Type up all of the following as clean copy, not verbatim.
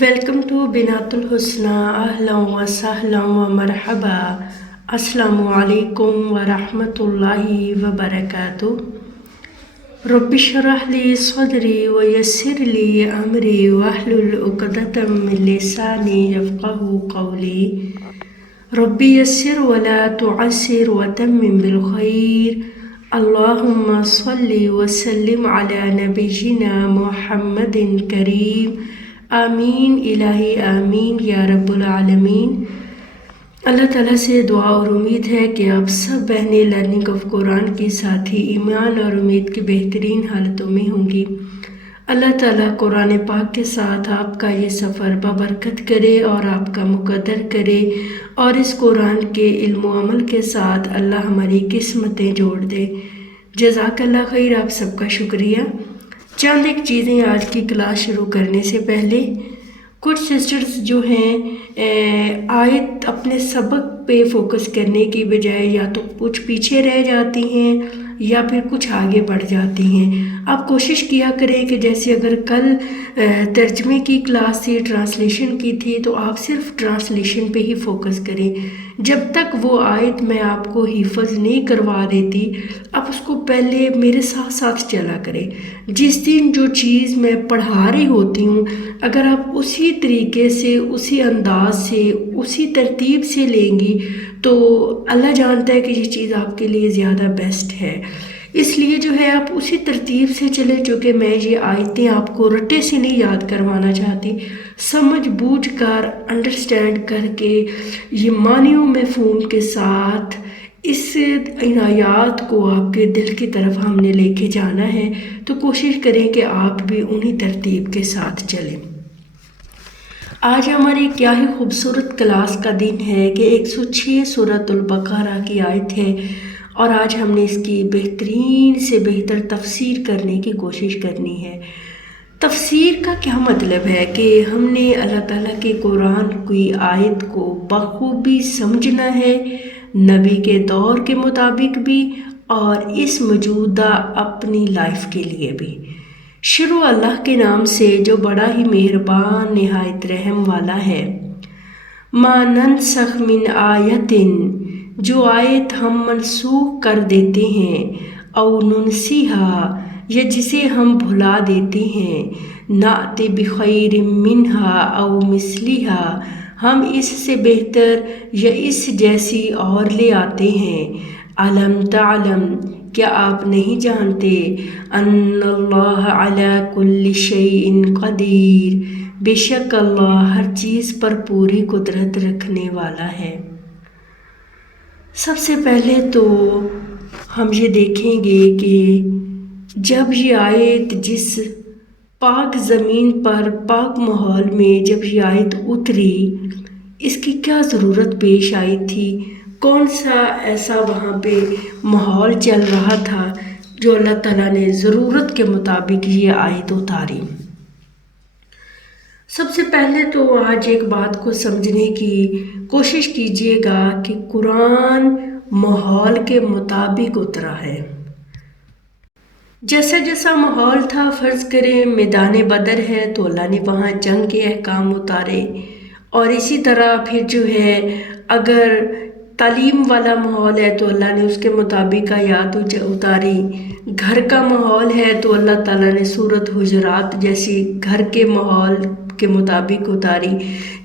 Welcome to بنات الحسنہ، اہلا و سہلا و مرحبا۔ السلام علیکم ورحمۃ اللہ وبرکاتہ۔ رب اشرح لی صدری ویسر لی امری واحلل عقدۃ من لسانی یفقہوا قولی۔ رب یسر ولا تعسر وتمم بالخیر۔ اللہم صلی وسلم علی نبینا محمد کریم، آمین الہی آمین یا رب العالمین۔ اللہ تعالیٰ سے دعا اور امید ہے کہ آپ سب بہنیں لرننگ آف قرآن کی ساتھی ایمان اور امید کی بہترین حالتوں میں ہوں گی۔ اللہ تعالیٰ قرآن پاک کے ساتھ آپ کا یہ سفر ببرکت کرے اور آپ کا مقدر کرے، اور اس قرآن کے علم و عمل کے ساتھ اللہ ہماری قسمتیں جوڑ دے۔ جزاک اللہ خیر، آپ سب کا شکریہ۔ چند ایک چیزیں آج کی کلاس شروع کرنے سے پہلے، کچھ سسٹرز جو ہیں آیت اپنے سبق پہ فوکس کرنے کی بجائے یا تو کچھ پیچھے رہ جاتی ہیں یا پھر کچھ آگے بڑھ جاتی ہیں۔ آپ کوشش کیا کریں کہ جیسے اگر کل ترجمے کی کلاس تھی، ٹرانسلیشن کی تھی، تو آپ صرف ٹرانسلیشن پہ ہی فوکس کریں۔ جب تک وہ آیت میں آپ کو حفظ نہیں کروا دیتی، آپ اس کو پہلے میرے ساتھ ساتھ چلا کریں۔ جس دن جو چیز میں پڑھا رہی ہوتی ہوں، اگر آپ اسی طریقے سے، اسی انداز سے، اسی ترتیب سے لیں گی تو اللہ جانتا ہے کہ یہ چیز آپ کے لیے زیادہ بیسٹ ہے۔ اس لیے جو ہے آپ اسی ترتیب سے چلیں، چونکہ میں یہ آیتیں آپ کو رٹے سے نہیں یاد کروانا چاہتی، سمجھ بوجھ کر، انڈرسٹینڈ کر کے، یہ معنیوں مفہوم کے ساتھ اس ان آیات کو آپ کے دل کی طرف ہم نے لے کے جانا ہے، تو کوشش کریں کہ آپ بھی انہی ترتیب کے ساتھ چلیں۔ آج ہماری کیا ہی خوبصورت کلاس کا دن ہے کہ 106 سورۃ البقرہ کی آیت ہے، اور آج ہم نے اس کی بہترین سے بہتر تفسیر کرنے کی کوشش کرنی ہے۔ تفسیر کا کیا مطلب ہے کہ ہم نے اللہ تعالیٰ کے قرآن کی آیت کو بخوبی سمجھنا ہے، نبی کے دور کے مطابق بھی اور اس موجودہ اپنی لائف کے لیے بھی۔ شروع اللہ کے نام سے جو بڑا ہی مہربان، نہایت رحم والا ہے۔ ما ننسخ من آیت، جو آیت ہم منسوخ کر دیتے ہیں، او ننسیہا، یا جسے ہم بھلا دیتے ہیں، نأتی بخیر منہا او مثلہا، ہم اس سے بہتر یا اس جیسی اور لے آتے ہیں۔ علم تعلم، کیا آپ نہیں جانتے، ان اللہ علی کل شیء قدیر، بے شک اللہ ہر چیز پر پوری قدرت رکھنے والا ہے۔ سب سے پہلے تو ہم یہ دیکھیں گے کہ جب یہ آیت جس پاک زمین پر، پاک ماحول میں جب یہ آیت اتری، اس کی کیا ضرورت پیش آئی تھی، کون سا ایسا وہاں پہ ماحول چل رہا تھا جو اللہ تعالیٰ نے ضرورت کے مطابق یہ آیت اتاری۔ سب سے پہلے تو آج ایک بات کو سمجھنے کی کوشش کیجیے گا کہ قرآن ماحول کے مطابق اترا ہے۔ جیسا جیسا ماحول تھا، فرض کریں میدان بدر ہے تو اللہ نے وہاں جنگ کے احکام اتارے، اور اسی طرح پھر جو ہے اگر تعلیم والا ماحول ہے تو اللہ نے اس کے مطابق آیات اتاری، گھر کا ماحول ہے تو اللہ تعالیٰ نے سورۃ حجرات جیسی گھر کے ماحول کے مطابق اتاری۔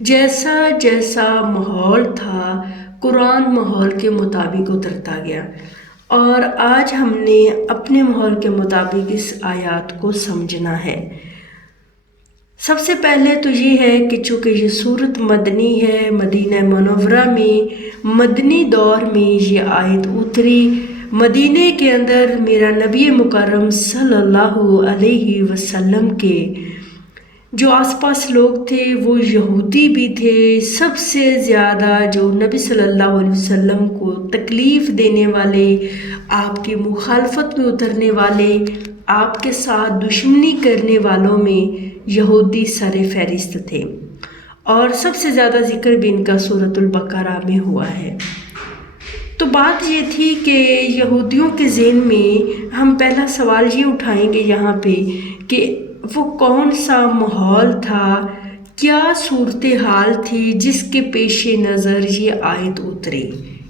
جیسا جیسا ماحول تھا، قرآن ماحول کے مطابق اترتا گیا، اور آج ہم نے اپنے ماحول کے مطابق اس آیات کو سمجھنا ہے۔ سب سے پہلے تو یہ ہے کہ چونکہ یہ سورت مدنی ہے، مدینہ منورہ میں مدنی دور میں یہ آیت اتری، مدینہ کے اندر میرا نبی مکرم صلی اللہ علیہ وسلم کے جو آس پاس لوگ تھے وہ یہودی بھی تھے۔ سب سے زیادہ جو نبی صلی اللہ علیہ وسلم کو تکلیف دینے والے، آپ کی مخالفت میں اترنے والے، آپ کے ساتھ دشمنی کرنے والوں میں یہودی سر فہرست تھے، اور سب سے زیادہ ذکر بھی ان کا سورۃ البقرہ میں ہوا ہے۔ تو بات یہ تھی کہ یہودیوں کے ذہن میں ہم پہلا سوال یہ اٹھائیں گے یہاں پہ کہ وہ کون سا ماحول تھا، کیا صورتحال تھی جس کے پیش نظر یہ آیت اتری؟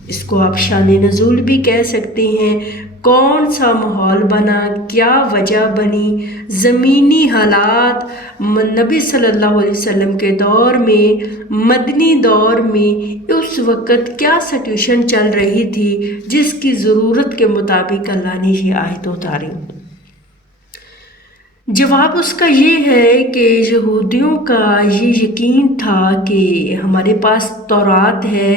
اس کو آپ شان نزول بھی کہہ سکتے ہیں۔ کون سا ماحول بنا، کیا وجہ بنی، زمینی حالات نبی صلی اللہ علیہ وسلم کے دور میں، مدنی دور میں اس وقت کیا سچویشن چل رہی تھی جس کی ضرورت کے مطابق اللہ نے یہ آیت اتاری؟ جواب اس کا یہ ہے کہ یہودیوں کا یہ یقین تھا کہ ہمارے پاس تورات ہے،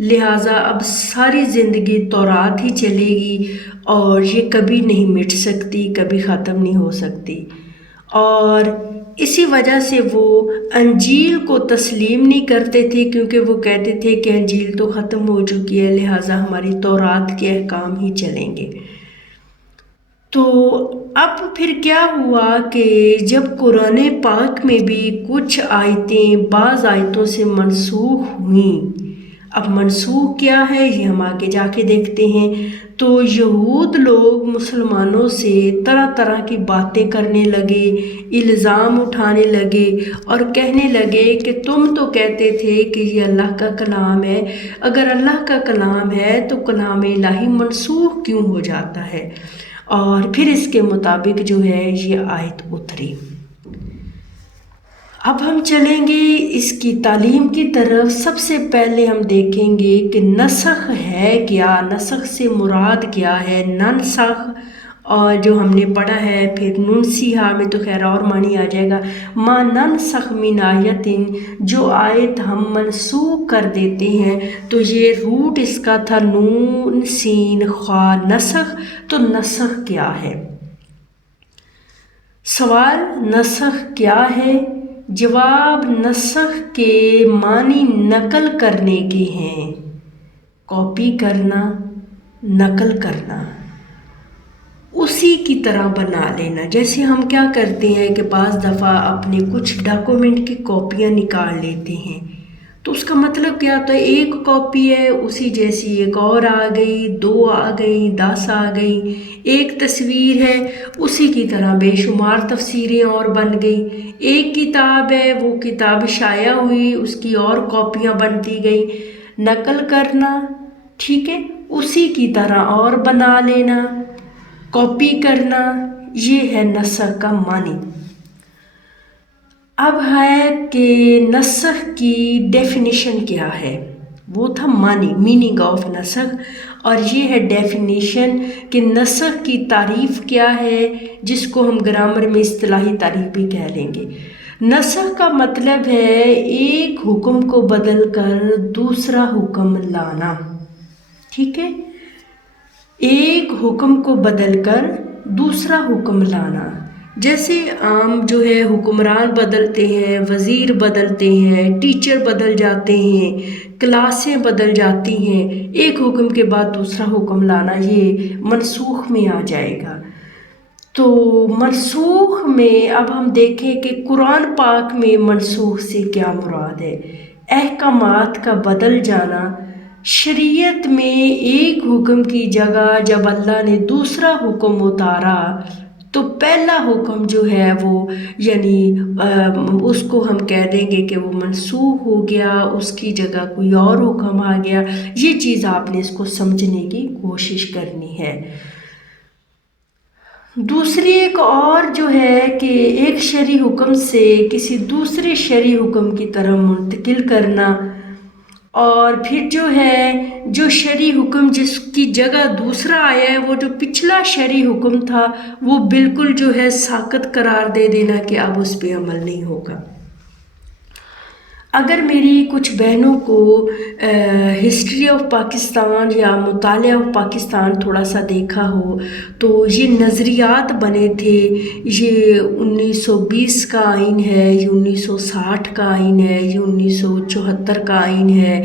لہٰذا اب ساری زندگی تورات ہی چلے گی اور یہ کبھی نہیں مٹ سکتی، کبھی ختم نہیں ہو سکتی، اور اسی وجہ سے وہ انجیل کو تسلیم نہیں کرتے تھے، کیونکہ وہ کہتے تھے کہ انجیل تو ختم ہو چکی ہے، لہٰذا ہماری تورات کے احکام ہی چلیں گے۔ تو اب پھر کیا ہوا کہ جب قرآن پاک میں بھی کچھ آیتیں بعض آیتوں سے منسوخ ہوئیں، اب منسوخ کیا ہے یہ ہم آگے جا کے دیکھتے ہیں۔ تو یہود لوگ مسلمانوں سے طرح طرح کی باتیں کرنے لگے، الزام اٹھانے لگے اور کہنے لگے کہ تم تو کہتے تھے کہ یہ اللہ کا کلام ہے، اگر اللہ کا کلام ہے تو کلام الہی منسوخ کیوں ہو جاتا ہے؟ اور پھر اس کے مطابق جو ہے یہ آیت اتری۔ اب ہم چلیں گے اس کی تعلیم کی طرف۔ سب سے پہلے ہم دیکھیں گے کہ نسخ ہے کیا، نسخ سے مراد کیا ہے۔ ننسخ اور جو ہم نے پڑھا ہے پھر ننسیہا میں تو خیر اور معنی آ جائے گا، ما ننسخ من آیت، جو آیت ہم منسوخ کر دیتے ہیں، تو یہ روٹ اس کا تھا نون سین خا، نسخ۔ تو نسخ کیا ہے؟ سوال نسخ کیا ہے؟ جواب نسخ کے معنی نقل کرنے کے ہیں، کاپی کرنا، نقل کرنا، اسی کی طرح بنا لینا۔ جیسے ہم کیا کرتے ہیں کہ بعض دفعہ اپنے کچھ ڈاکومنٹ کی کاپیاں نکال لیتے ہیں، تو اس کا مطلب کیا ہوتا ہے؟ ایک کاپی ہے اسی جیسی ایک اور آ گئی، 2 آ گئی، 10 آ گئی۔ ایک تصویر ہے اسی کی طرح بے شمار تفسیریں اور بن گئی۔ ایک کتاب ہے، وہ کتاب شائع ہوئی، اس کی اور کاپیاں بنتی گئی۔ نقل کرنا، ٹھیک ہے، اسی کی طرح اور بنا لینا، کاپی کرنا، یہ ہے نسخ کا معنی۔ اب ہے کہ نسخ کی ڈیفینیشن کیا ہے؟ وہ تھا معنی، میننگ آف نسخ، اور یہ ہے ڈیفینیشن کہ نسخ کی تعریف کیا ہے، جس کو ہم گرامر میں اصطلاحی تعریف بھی کہہ لیں گے۔ نسخ کا مطلب ہے ایک حکم کو بدل کر دوسرا حکم لانا، ٹھیک ہے، ایک حکم کو بدل کر دوسرا حکم لانا۔ جیسے عام جو ہے حکمران بدلتے ہیں، وزیر بدلتے ہیں، ٹیچر بدل جاتے ہیں، کلاسیں بدل جاتی ہیں، ایک حکم کے بعد دوسرا حکم لانا، یہ منسوخ میں آ جائے گا۔ تو منسوخ میں اب ہم دیکھیں کہ قرآن پاک میں منسوخ سے کیا مراد ہے۔ احکامات کا بدل جانا۔ شریعت میں ایک حکم کی جگہ جب اللہ نے دوسرا حکم اتارا تو پہلا حکم جو ہے وہ یعنی اس کو ہم کہہ دیں گے کہ وہ منسوخ ہو گیا، اس کی جگہ کوئی اور حکم آ گیا۔ یہ چیز آپ نے اس کو سمجھنے کی کوشش کرنی ہے۔ دوسری ایک اور جو ہے کہ ایک شرعی حکم سے کسی دوسرے شرعی حکم کی طرف منتقل کرنا، اور پھر جو ہے جو شرعی حکم جس کی جگہ دوسرا آیا ہے، وہ جو پچھلا شرعی حکم تھا وہ بالکل جو ہے ساقط قرار دے دینا کہ اب اس پہ عمل نہیں ہوگا۔ اگر میری کچھ بہنوں کو ہسٹری آف پاکستان یا مطالعہ آف پاکستان تھوڑا سا دیکھا ہو تو یہ نظریات بنے تھے، یہ 1920 کا آئین ہے، یہ 1960 کا آئین ہے، یہ 1974 کا آئین ہے،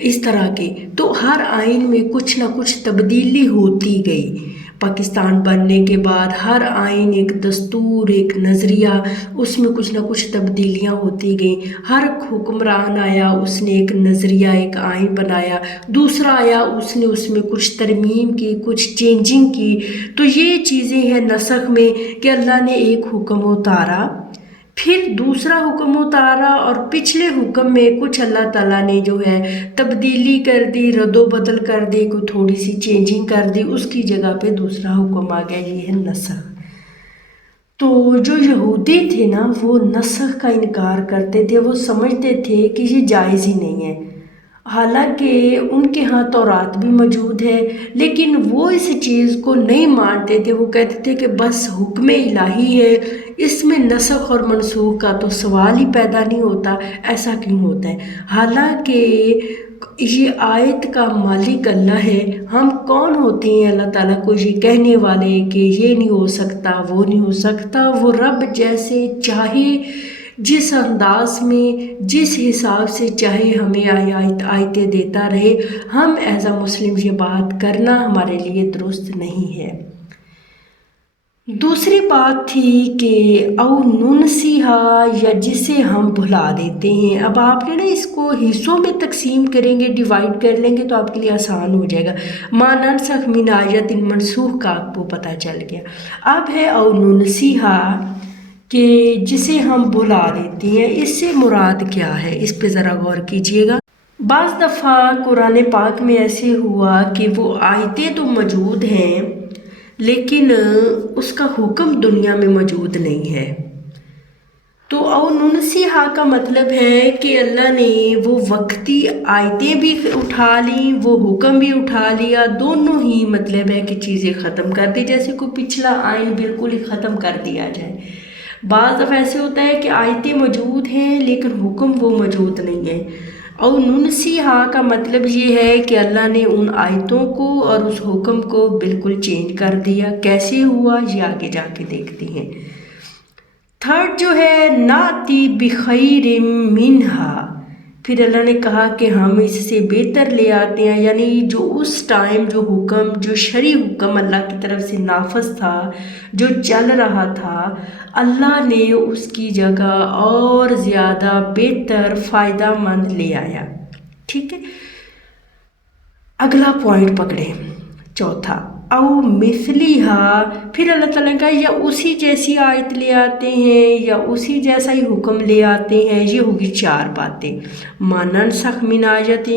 اس طرح کے۔ تو ہر آئین میں کچھ نہ کچھ تبدیلی ہوتی گئی۔ پاکستان بننے کے بعد ہر آئین ایک دستور، ایک نظریہ، اس میں کچھ نہ کچھ تبدیلیاں ہوتی گئیں۔ ہر حکمران آیا، اس نے ایک نظریہ، ایک آئین بنایا، دوسرا آیا، اس نے اس میں کچھ ترمیم کی، کچھ چینجنگ کی۔ تو یہ چیزیں ہیں نسخ میں کہ اللہ نے ایک حکم اتارا، پھر دوسرا حکم اتارا اور پچھلے حکم میں کچھ اللہ تعالیٰ نے جو ہے تبدیلی کر دی، رد و بدل کر دی، کوئی تھوڑی سی چینجنگ کر دی، اس کی جگہ پہ دوسرا حکم آ گیا، یہ ہے نسخ۔ تو جو یہودی تھے نا وہ نسخ کا انکار کرتے تھے، وہ سمجھتے تھے کہ یہ جائز ہی نہیں ہے، حالانکہ ان کے ہاں تورات بھی موجود ہے، لیکن وہ اس چیز کو نہیں مانتے تھے۔ وہ کہتے تھے کہ بس حکم الہی ہے، اس میں نسخ اور منسوخ کا تو سوال ہی پیدا نہیں ہوتا، ایسا کیوں ہوتا ہے؟ حالانکہ یہ آیت کا مالک اللہ ہے، ہم کون ہوتے ہیں اللہ تعالیٰ کو یہ کہنے والے کہ یہ نہیں ہو سکتا، وہ نہیں ہو سکتا؟ وہ رب جیسے چاہے، جس انداز میں، جس حساب سے چاہے ہمیں آیتیں دیتا رہے، ہم ایز اے مسلم یہ بات کرنا ہمارے لیے درست نہیں ہے۔ دوسری بات تھی کہ او ننسیہا، یا جسے ہم بھلا دیتے ہیں۔ اب آپ نے نا اس کو حصوں میں تقسیم کریں گے، ڈیوائیڈ کر لیں گے تو آپ کے لیے آسان ہو جائے گا۔ ما ننسخ من آیت منسوخ کا آپ کو پتہ چل گیا۔ اب ہے او ننسیہا کہ جسے ہم بھلا دیتے ہیں، اس سے مراد کیا ہے؟ اس پہ ذرا غور کیجئے گا۔ بعض دفعہ قرآن پاک میں ایسے ہوا کہ وہ آیتیں تو موجود ہیں لیکن اس کا حکم دنیا میں موجود نہیں ہے۔ تو او ننسیہا کا مطلب ہے کہ اللہ نے وہ وقتی آیتیں بھی اٹھا لیں، وہ حکم بھی اٹھا لیا، دونوں ہی مطلب ہے کہ چیزیں ختم کر دی، جیسے کوئی پچھلا آئین بالکل ہی ختم کر دیا جائے۔ بعض دفعہ ایسے ہوتا ہے کہ آیتیں موجود ہیں لیکن حکم وہ موجود نہیں ہے۔ او ننسیہا کا مطلب یہ ہے کہ اللہ نے ان آیتوں کو اور اس حکم کو بالکل چینج کر دیا۔ کیسے ہوا یہ آگے جا کے دیکھتے ہیں۔ تھرڈ جو ہے ناتی بخیر منہا، پھر اللہ نے کہا کہ ہم اس سے بہتر لے آتے ہیں، یعنی جو اس ٹائم جو حکم، جو شرعی حکم اللہ کی طرف سے نافذ تھا، جو چل رہا تھا، اللہ نے اس کی جگہ اور زیادہ بہتر فائدہ مند لے آیا۔ ٹھیک ہے، اگلا پوائنٹ پکڑیں، چوتھا او مثلیہا، پھر اللہ تعالیٰ کا یا اسی جیسی آیت لے آتے ہیں یا اسی جیسا ہی حکم لے آتے ہیں۔ یہ ہوگی چار باتیں۔ ما ننسخ من آیت،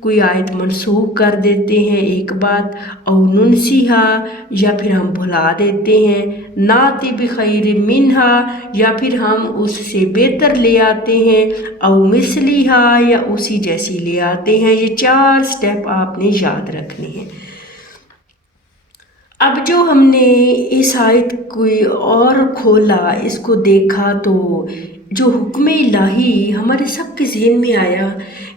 کوئی آیت منسوخ کر دیتے ہیں، ایک بات۔ او ننسیہا، یا پھر ہم بھلا دیتے ہیں۔ ناتی بخیر منہا، یا پھر ہم اس سے بہتر لے آتے ہیں۔ او مثلیہا، یا اسی جیسی لے آتے ہیں۔ یہ چار سٹیپ آپ نے یاد رکھنے ہیں۔ اب جو ہم نے اس آیت کوئی اور کھولا، اس کو دیکھا، تو جو حکم الہی ہمارے سب کے ذہن میں آیا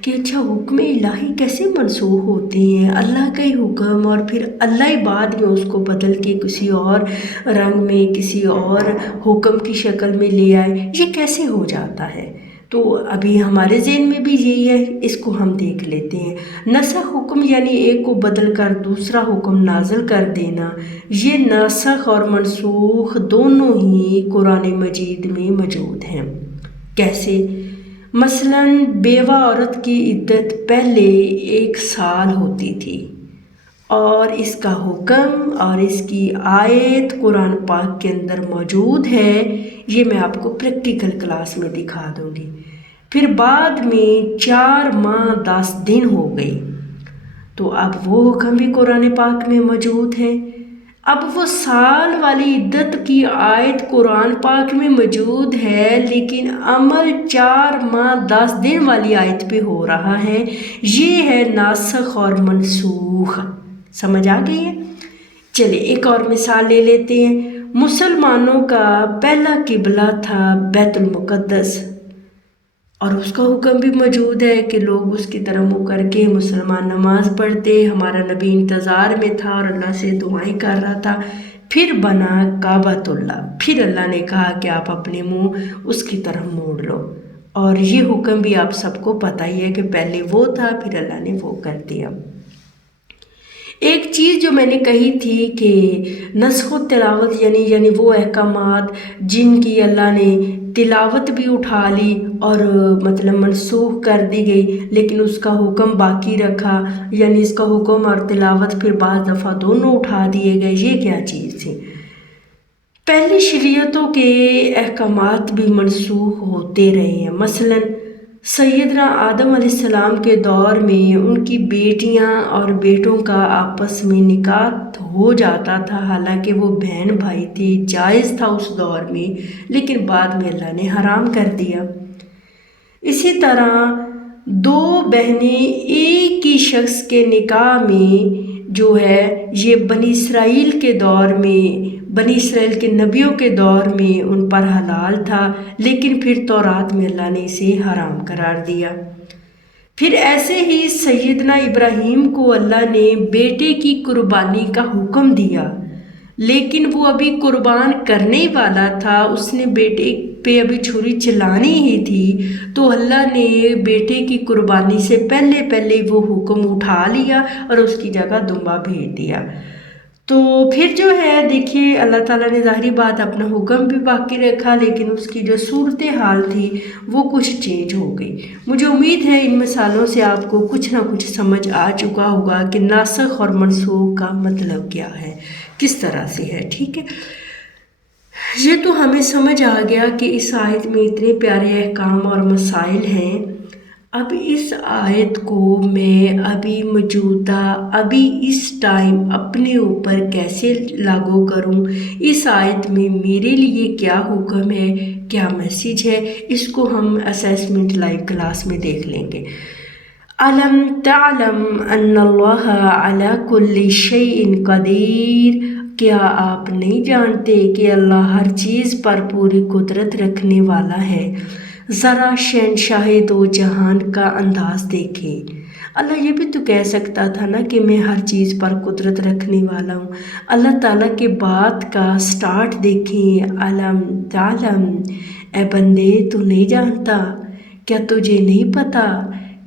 کہ اچھا حکم الہی کیسے منسوخ ہوتے ہیں؟ اللہ کا ہی حکم اور پھر اللہ ہی بعد میں اس کو بدل کے کسی اور رنگ میں، کسی اور حکم کی شکل میں لے آئے، یہ کیسے ہو جاتا ہے؟ تو ابھی ہمارے ذہن میں بھی یہی ہے، اس کو ہم دیکھ لیتے ہیں۔ نسخ حکم یعنی ایک کو بدل کر دوسرا حکم نازل کر دینا، یہ نسخ اور منسوخ دونوں ہی قرآن مجید میں موجود ہیں۔ کیسے؟ مثلاً بیوہ عورت کی عدت پہلے 1 سال ہوتی تھی، اور اس کا حکم اور اس کی آیت قرآن پاک کے اندر موجود ہے۔ یہ میں آپ کو پریکٹیکل کلاس میں دکھا دوں گی۔ پھر بعد میں 4 ماہ 10 دن ہو گئی، تو اب وہ حکم بھی قرآن پاک میں موجود ہے۔ اب وہ سال والی عدت کی آیت قرآن پاک میں موجود ہے، لیکن عمل 4 ماہ 10 دن والی آیت پہ ہو رہا ہے۔ یہ ہے ناسخ اور منسوخ۔ سمجھ آ گئی ہے؟ چلے ایک اور مثال لے لیتے ہیں۔ مسلمانوں کا پہلا قبلہ تھا بیت المقدس، اور اس کا حکم بھی موجود ہے کہ لوگ اس کی طرف منہ کر کے مسلمان نماز پڑھتے۔ ہمارا نبی انتظار میں تھا اور اللہ سے دعائیں کر رہا تھا۔ پھر بنا کعبۃ اللہ، پھر اللہ نے کہا کہ آپ اپنے منہ اس کی طرف موڑ لو، اور یہ حکم بھی آپ سب کو پتہ ہی ہے کہ پہلے وہ تھا، پھر اللہ نے وہ کر دیا۔ ایک چیز جو میں نے کہی تھی کہ نسخ و تلاوت یعنی وہ احکامات جن کی اللہ نے تلاوت بھی اٹھا لی اور مطلب منسوخ کر دی گئی، لیکن اس کا حکم باقی رکھا، یعنی اس کا حکم اور تلاوت پھر بعض دفعہ دونوں اٹھا دیے گئے۔ یہ کیا چیز تھی؟ پہلی شریعتوں کے احکامات بھی منسوخ ہوتے رہے ہیں۔ مثلاً سیدنا آدم علیہ السلام کے دور میں ان کی بیٹیاں اور بیٹوں کا آپس میں نکاح ہو جاتا تھا، حالانکہ وہ بہن بھائی تھے، جائز تھا اس دور میں، لیکن بعد میں اللہ نے حرام کر دیا۔ اسی طرح دو بہنیں ایک ہی شخص کے نکاح میں جو ہے یہ بنی اسرائیل کے دور میں، بنی اسرائیل کے نبیوں کے دور میں ان پر حلال تھا، لیکن پھر تورات میں اللہ نے اسے حرام قرار دیا۔ پھر ایسے ہی سیدنا ابراہیم کو اللہ نے بیٹے کی قربانی کا حکم دیا، لیکن وہ ابھی قربان کرنے والا تھا، اس نے بیٹے پہ ابھی چھری چلانی ہی تھی، تو اللہ نے بیٹے کی قربانی سے پہلے وہ حکم اٹھا لیا اور اس کی جگہ دمبا بھیج دیا۔ تو پھر جو ہے دیکھیے اللہ تعالیٰ نے ظاہری بات اپنا حکم بھی باقی رکھا، لیکن اس کی جو صورتحال تھی وہ کچھ چینج ہو گئی۔ مجھے امید ہے ان مثالوں سے آپ کو کچھ نہ کچھ سمجھ آ چکا ہوگا کہ ناسخ اور منسوخ کا مطلب کیا ہے، کس طرح سے ہے، ٹھیک ہے۔ یہ تو ہمیں سمجھ آ گیا کہ اس آیت میں اتنے پیارے احکام اور مسائل ہیں۔ اب اس آیت کو میں ابھی اس ٹائم اپنے اوپر کیسے لاگو کروں، اس آیت میں میرے لیے کیا حکم ہے، کیا میسیج ہے، اس کو ہم اسیسمنٹ لائیو کلاس میں دیکھ لیں گے۔ أَلَمْ تَعْلَمْ أَنَّ اللَّهَ عَلَى كُلِّ شَيْءٍ قَدِيرٌ، کیا آپ نہیں جانتے کہ اللہ ہر چیز پر پوری قدرت رکھنے والا ہے؟ ذرا شہنشاہ دو جہان کا انداز دیکھیں۔ اللہ یہ بھی تو کہہ سکتا تھا نا کہ میں ہر چیز پر قدرت رکھنے والا ہوں۔ اللہ تعالیٰ کے بات کا سٹارٹ دیکھیں، علم تعلم، اے بندے تو نہیں جانتا، کیا تجھے نہیں پتا،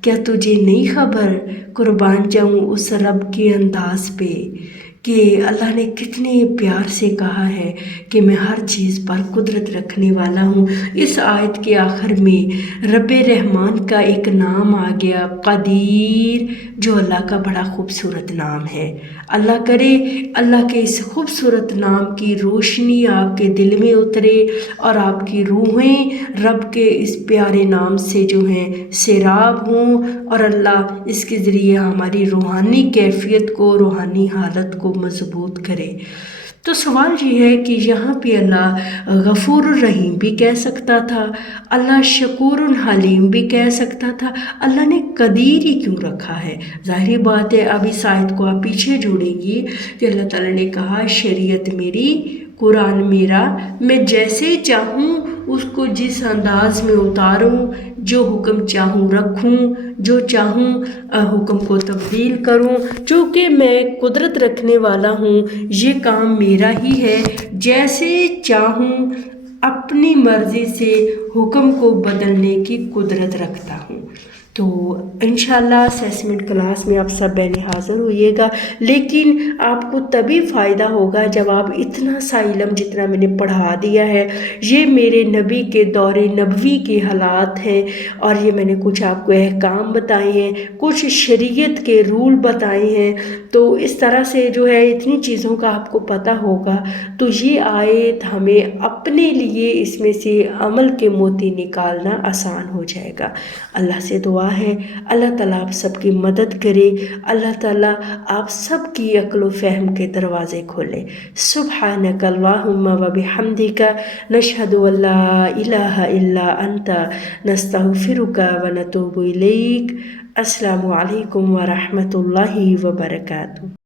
کیا تجھے نہیں خبر؟ قربان جاؤں اس رب کے انداز پہ کہ اللہ نے کتنے پیار سے کہا ہے کہ میں ہر چیز پر قدرت رکھنے والا ہوں۔ اس آیت کے آخر میں رب رحمان کا ایک نام آ گیا، قدیر، جو اللہ کا بڑا خوبصورت نام ہے۔ اللہ کرے اللہ کے اس خوبصورت نام کی روشنی آپ کے دل میں اترے اور آپ کی روحیں رب کے اس پیارے نام سے جو ہیں سیراب ہوں، اور اللہ اس کے ذریعے ہماری روحانی کیفیت کو، روحانی حالت کو مضبوط کرے۔ تو سوال یہ ہے کہ یہاں پہ اللہ غفور الرحیم بھی کہہ سکتا تھا، اللہ شکور الحلیم بھی کہہ سکتا تھا، اللہ نے قدیر ہی کیوں رکھا ہے؟ ظاہری بات ہے، اب اس آیت کو آپ پیچھے جوڑیں گی کہ اللہ تعالیٰ نے کہا شریعت میری، قرآن میرا، میں جیسے چاہوں اس کو جس انداز میں اتاروں، جو حکم چاہوں رکھوں، جو چاہوں حکم کو تبدیل کروں، چونکہ میں قدرت رکھنے والا ہوں، یہ کام میرا ہی ہے، جیسے چاہوں اپنی مرضی سے حکم کو بدلنے کی قدرت رکھتا ہوں۔ تو انشاءاللہ اسیسمنٹ کلاس میں آپ سب بہنیں حاضر ہوئیے گا، لیکن آپ کو تبھی فائدہ ہوگا جب آپ اتنا سا علم جتنا میں نے پڑھا دیا ہے، یہ میرے نبی کے دور نبوی کے حالات ہیں، اور یہ میں نے کچھ آپ کو احکام بتائے ہیں، کچھ شریعت کے رول بتائے ہیں، تو اس طرح سے جو ہے اتنی چیزوں کا آپ کو پتہ ہوگا، تو یہ آیت ہمیں اپنے لیے اس میں سے عمل کے موتی نکالنا آسان ہو جائے گا۔ اللہ سے دعا ہے اللہ تعالیٰ آپ سب کی مدد کرے، اللہ تعالیٰ آپ سب کی عقل و فہم کے دروازے کھولے۔ سبحانک اللہم و بحمدک، نشہد ان لا الہ الا انت، نستغفرک و نتوب الیک۔ السلام علیکم ورحمۃ اللہ وبرکاتہ۔